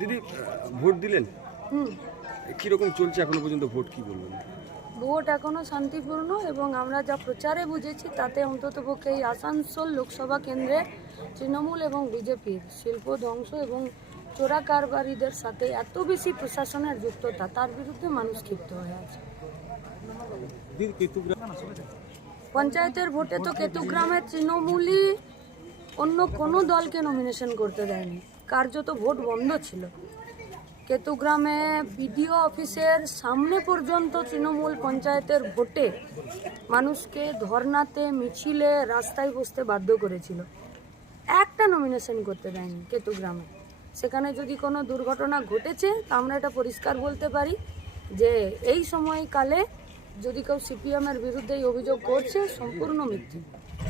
দিদি ভোট দিলেন? কিরকম চলছে এখনো পর্যন্ত ভোট, কি বলবেন? ভোট এখনো শান্তিপূর্ণ এবং আমরা যা প্রচারে বুঝেছি তাতে অন্ততপক্ষে এই আসানসোল লোকসভা কেন্দ্রে তৃণমূল এবং বিজেপির শিল্প ধ্বংস এবং চোরা কারবারিদের সাথে এত বেশি প্রশাসনের যুক্ততা, তার বিরুদ্ধে মানুষ ক্ষিপ্ত হয়ে আছে। পঞ্চায়েতের ভোটে তো কেতুগ্রামের তৃণমূলই অন্য কোনো দলকে নমিনেশন করতে দেয়নি, কার্যত ভোট বন্ধ ছিল। কেতুগ্রামে বিডিও অফিসের সামনে পর্যন্ত তৃণমূল পঞ্চায়েতের ভোটে মানুষকে ধর্নাতে, মিছিলে, রাস্তায় বসতে বাধ্য করেছিল। একটা নমিনেশন করতে দেয়নি কেতুগ্রামে। সেখানে যদি কোনো দুর্ঘটনা ঘটেছে তা আমরা এটা পরিষ্কার বলতে পারি যে এই সময়কালে যদি কেউ সিপিএমের বিরুদ্ধে এই অভিযোগ করছে, সম্পূর্ণ মিথ্যে।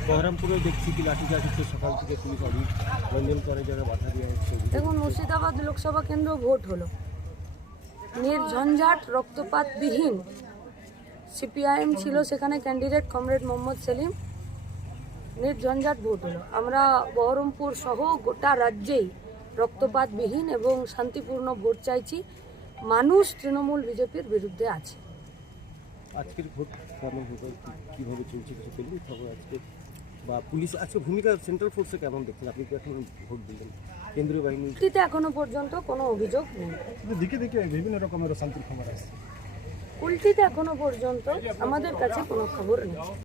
বহরমপুরে দেখছি কি লাঠিচার্জ হচ্ছে, সকাল থেকে পুলিশ অভিযান করে যারা বাধা দেওয়া হচ্ছে। দেখুন, মুর্শিদাবাদ লোকসভা কেন্দ্র ভোট হলো নির্ঝঞ্ঝাট, রক্তপাতবিহীন। সিপিআইএম ছিল সেখানে, ক্যান্ডিডেট কমরেড মোহাম্মদ সেলিম। নির্ঝঞ্ঝাট ভোট হলো। আমরা বহরমপুর সহ গোটা রাজ্যেই রক্তপাতবিহীন এবং শান্তিপূর্ণ ভোট চাইছি। মানুষ তৃণমূল বিজেপির বিরুদ্ধে আছে। আজকের ভোট কেমন হবে, কীভাবে চলছে কিছু বলুন খবর আজকে, বা পুলিশ আজকে ভূমিকা সেন্ট্রাল ফোর্সে কেমন দেখছেন? আপনি তো এখন ভোট দিলেন, কেন্দ্রীয় বাহিনী এখনো পর্যন্ত কোনো অভিযোগ নেই। দিকে দিকে বিভিন্ন রকমের শান্তির খবর আসছে। উল্টিতে এখনো পর্যন্ত আমাদের কাছে কোনো খবর নেই।